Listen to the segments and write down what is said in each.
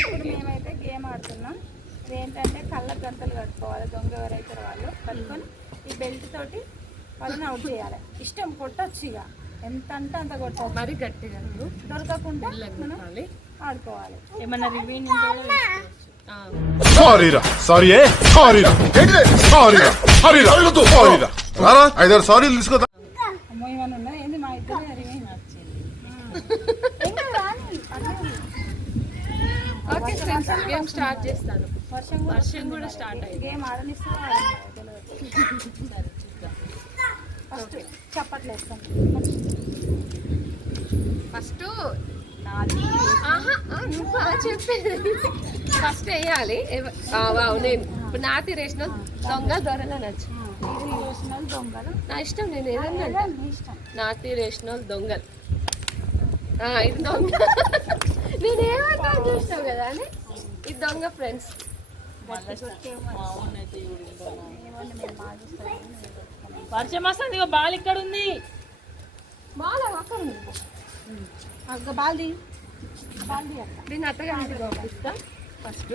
ఇప్పుడు మేమైతే గేమ్ ఆడుతున్నాం. ఇదేంటంటే కళ్ళ గంతలు కట్టుకోవాలి. దొంగ ఎవరైతే వాళ్ళు కట్టుకొని ఈ బెల్ట్ తోటి వాళ్ళని అవుట్ చేయాలి. ఇష్టం కొట్టచ్చు, ఇక ఎంత అంటే అంత కొట్టచ్చు, మరి గట్టిగా దొరకకుండా మనం ఆడుకోవాలి. ఏమన్నా రివ్యూ సారీలు తీసుకోదా అమ్మో ఏమన్నా ఉన్నది ఏంది మా ఇద్దరు రివ్యూ గేమ్ స్టార్ట్ చేస్తాను. వర్షం కూడా స్టార్ట్ అయ్యింది. గేమ్ ఆడనిస్తా ఫస్ట్ చప్పట్లు వేస్తాం. ఫస్ట్ నువ్వు చెప్పేది ఫస్ట్ వేయాలి. నేను ఇప్పుడు నాతి రేసిన దొంగ దొరల నచ్చు దొంగలు నా ఇష్టం. నేను ఏదన్నా నాతి రేసిన దొంగలు ఇది దొంగ. నేను ఏమంటా చూసినావు కదా అని ఇది దొంగ ఫ్రెండ్స్. వర్షం వస్తుంది. బాల్ ఇక్కడ ఉంది. బాల్ అక్కడ ఉంది. బాల్ది దీన్ని అత్తగారికి పంపిస్తా. ఫస్ట్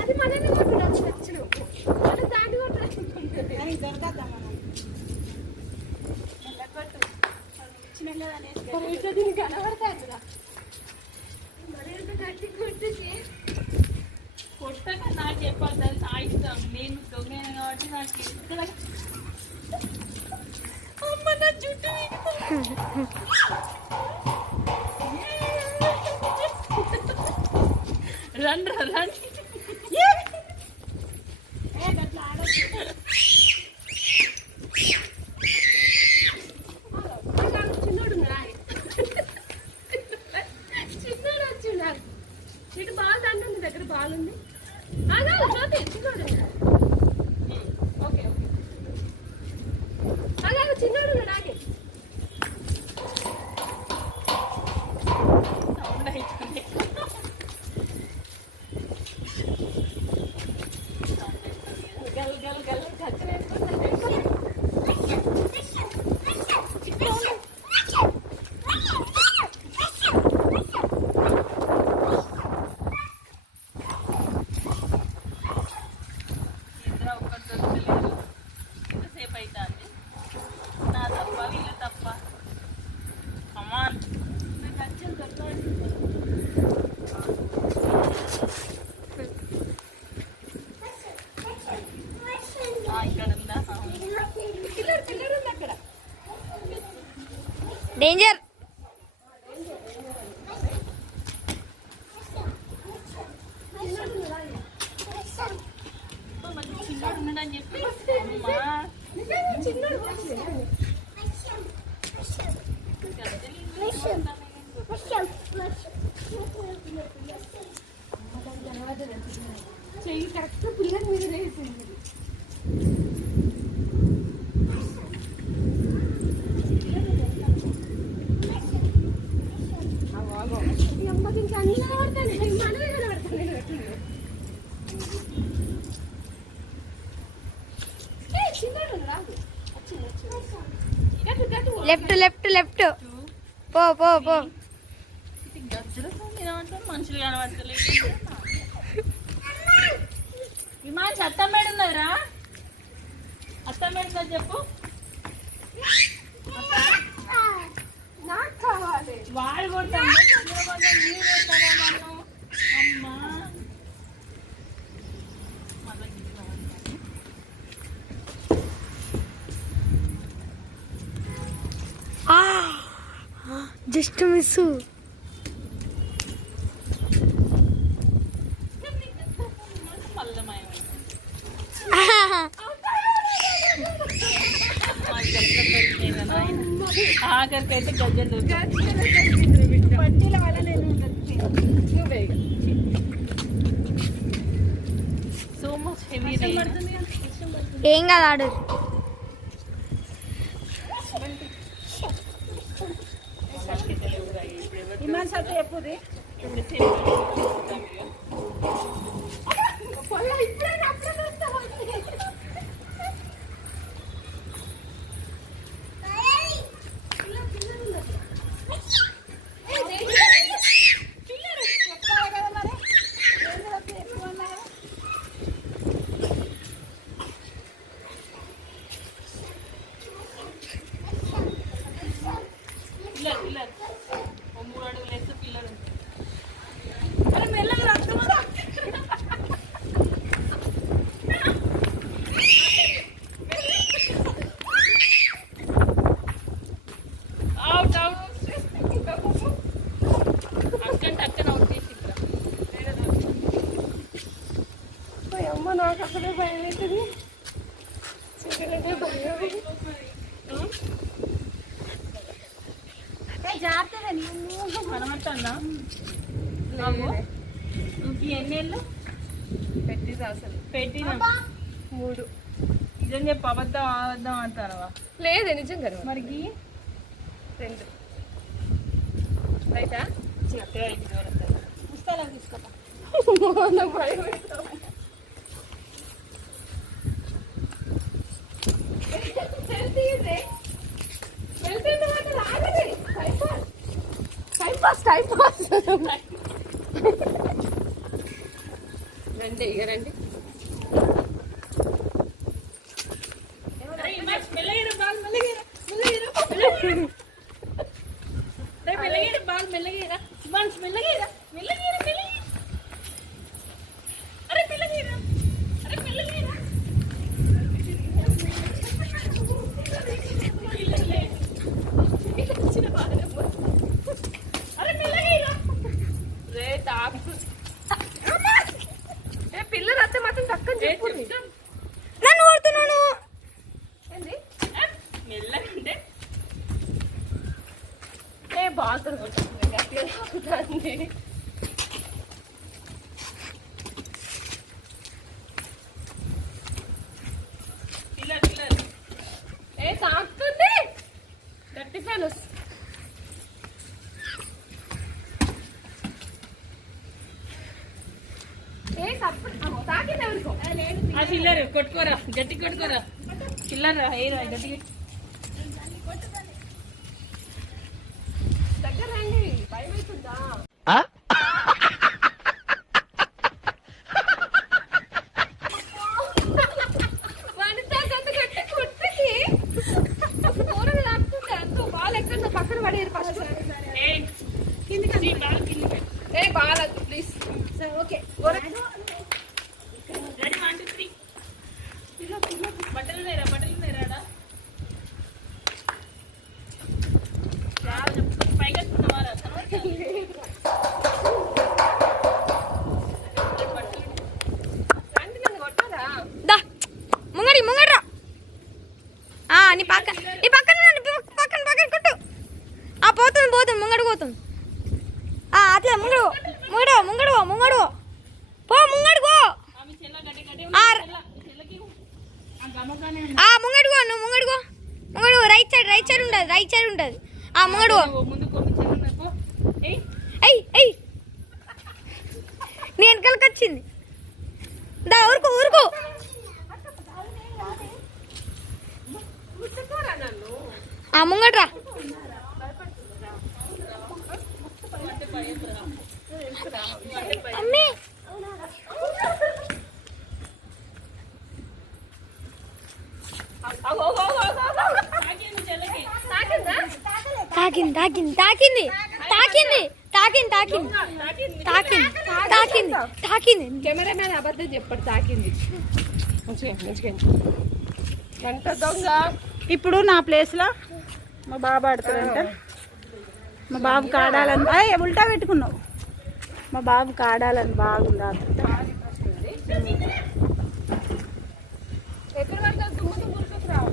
అది మనమే కొట్టడానికి వచ్చిన మన దాన్ని కొట్టడానికి దీన్ని కనబడతాయి కదా. మరింత గట్టి కొట్టేసి కొట్టక నాకు చెప్పాలి. నా ఇష్టం. నేను దొంగ కాబట్టి నాకు ఇష్టం. అమ్మ నా జుట్టు రండి రండి. చిన్నోడు వచ్చిండు. ఇటు బాల్ దండ దగ్గర బాల్ ఉంది. జ్యోతి చిన్నోడు. ఓకే ఓకే అలాగే చిన్నోడు నాకే గల్ గల్ గల్ డేంజర్. ఉన్నాడని చెప్పి చెయ్యి కరెక్ట్ పిల్లల మీద వేసింది. Left left left. పో పో పో. మనుషులు కనబడతలేదు. విమాన్ అత్తమ్మేడు ఉన్నదిరా. అత్తమ్మేడు చెప్పు. నాకు కావాలి. వాడు కొట్టాను. అమ్మా జస్ట్ మిస్. ఆఖరికైతే గజ్జలు సో మచ్ హెవీ. ఏం కాదు ఆడు. విమాన్ సత్తు ఎప్పుడు అసలు భయం అవుతుంది. చీకటంటే భయం. కనబడుతుందా ఈ ఎన్నేళ్ళు పెట్టింది అసలు పెట్టిన 3. నిజం చెప్పు, అబద్ధం అబద్ధం అంటారా? లేదు నిజంగా మరి 2 రైటా పుస్తకాలు తీసుకోపా. భయం అవుతుంది. టైం పాస్ రండి ఇక రండి. పిల్లలు అత్తే మాత్రం తక్కువ చెప్పు. నన్ను కొడుతున్నాను. బాగా తాకుతుంది. గట్టి ఫెలోస్ చిల్లర కొట్టుకోరా, గట్టి కొట్టుకోరా, చిల్లర గట్టి. దగ్గర రండి. భయం అవుతుందా? పక్కన పడేది ఫస్ట్. బాగా ప్లీజ్. ఓకే బట్టలు నేరాడా పైగా దా ముంగడి ముంగడ్రా. నీ పక్కన పక్కన కొట్టు. పోతుంది పోతుంది ముంగడు పోతుంది. అట్లా ముంగడు ముంగడు ముంగడు ముంగడు పో ముంగడు పో. ముంగడుగో నువ్వు ముంగడుగో ముంగడు. రైట్ సైడ్ ఉంటుంది. ముంగడు ఎయ్ నీ వెనకాలకి వచ్చింది. దా ఊరుకో ముంగడ్రా. అమ్మీ తాకింది. కెమెరామ్యాన్ అబద్ధం చెప్పాడు. తాకింది. గంట దొంగ. ఇప్పుడు నా ప్లేస్లో మా బాబు ఆడతాడంట. మా బాబుకి ఆడాలని ఉల్టా పెట్టుకున్నావు. మా బాబుకి ఆడాలని బాగుంది ఆడుతుంటే. ఎక్కడ పడతావు? దుమ్ముతో మురుకుకు రావు.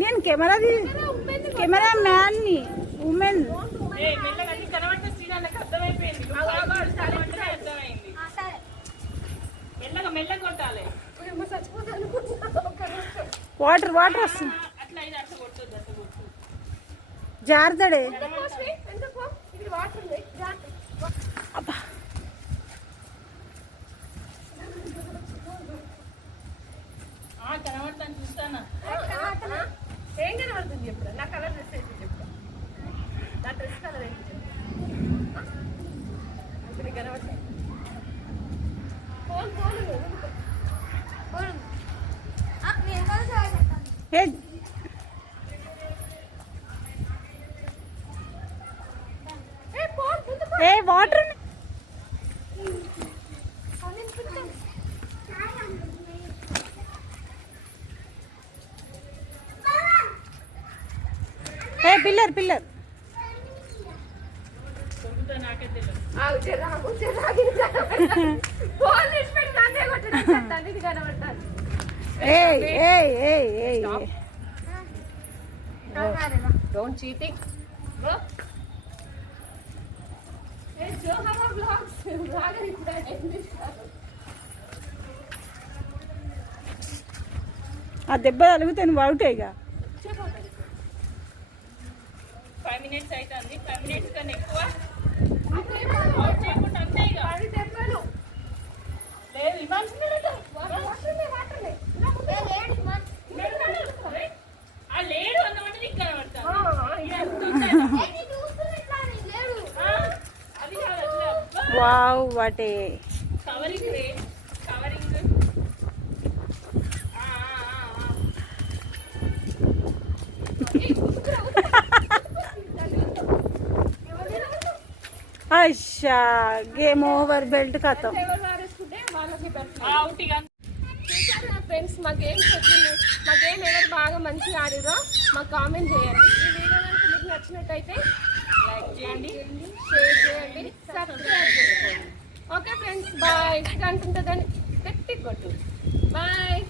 నేను కెమెరా మ్యాన్ని ఉమెన్. వాటర్ వస్తుంది. జారుతాడే. అబ్బా కనబడతాను చూస్తానా. ఏం కనబడుతుంది చెప్పు. నా కలర్ డ్రెస్ అయితే చెప్పు. నా డ్రెస్ కలర్ ఏంటి చెప్పు. కనబడతాయి. వాటర్ పిల్లర్ ఏయ్ ఏయ్ ఏయ్ ఏయ్ Don't cheating. Go. Hey, show our vlogs. Raga is that English. ఆ దెబ్బ తగిలితే నువ్వు అవుటే ఇక 5 minutes అవుతుంది. 5 minutes కన్నా ఎక్కువ అవుట్ చేయకుండా అంతే ఇక. లేదు ఇవ్వాల్సిందేనట. ఆ లేడు అన్నమాట నీకు కనబడతాను. అది కాదు అట్లా. వావ్ వాటే కవరింగ్ రే కవరింగ్. అచ్చా గేమ్ ఓవర్ బెల్ట్ కథం అవుట్ ఇక. ఫ్రెండ్స్ మా గేమ్స్ వచ్చినాయి. మా గేమ్ ఎవరు బాగా మంచిగా ఆడిరో మాకు కామెంట్ చేయండి. ఈ వీడియో కనుక మీకు నచ్చినట్టయితే లైక్ చేయండి, షేర్ చేయండి, సబ్స్క్రైబ్ చేసుకోండి. Okay friends bye. గంట ఉంటుందని గట్టి కొట్టు. బాయ్.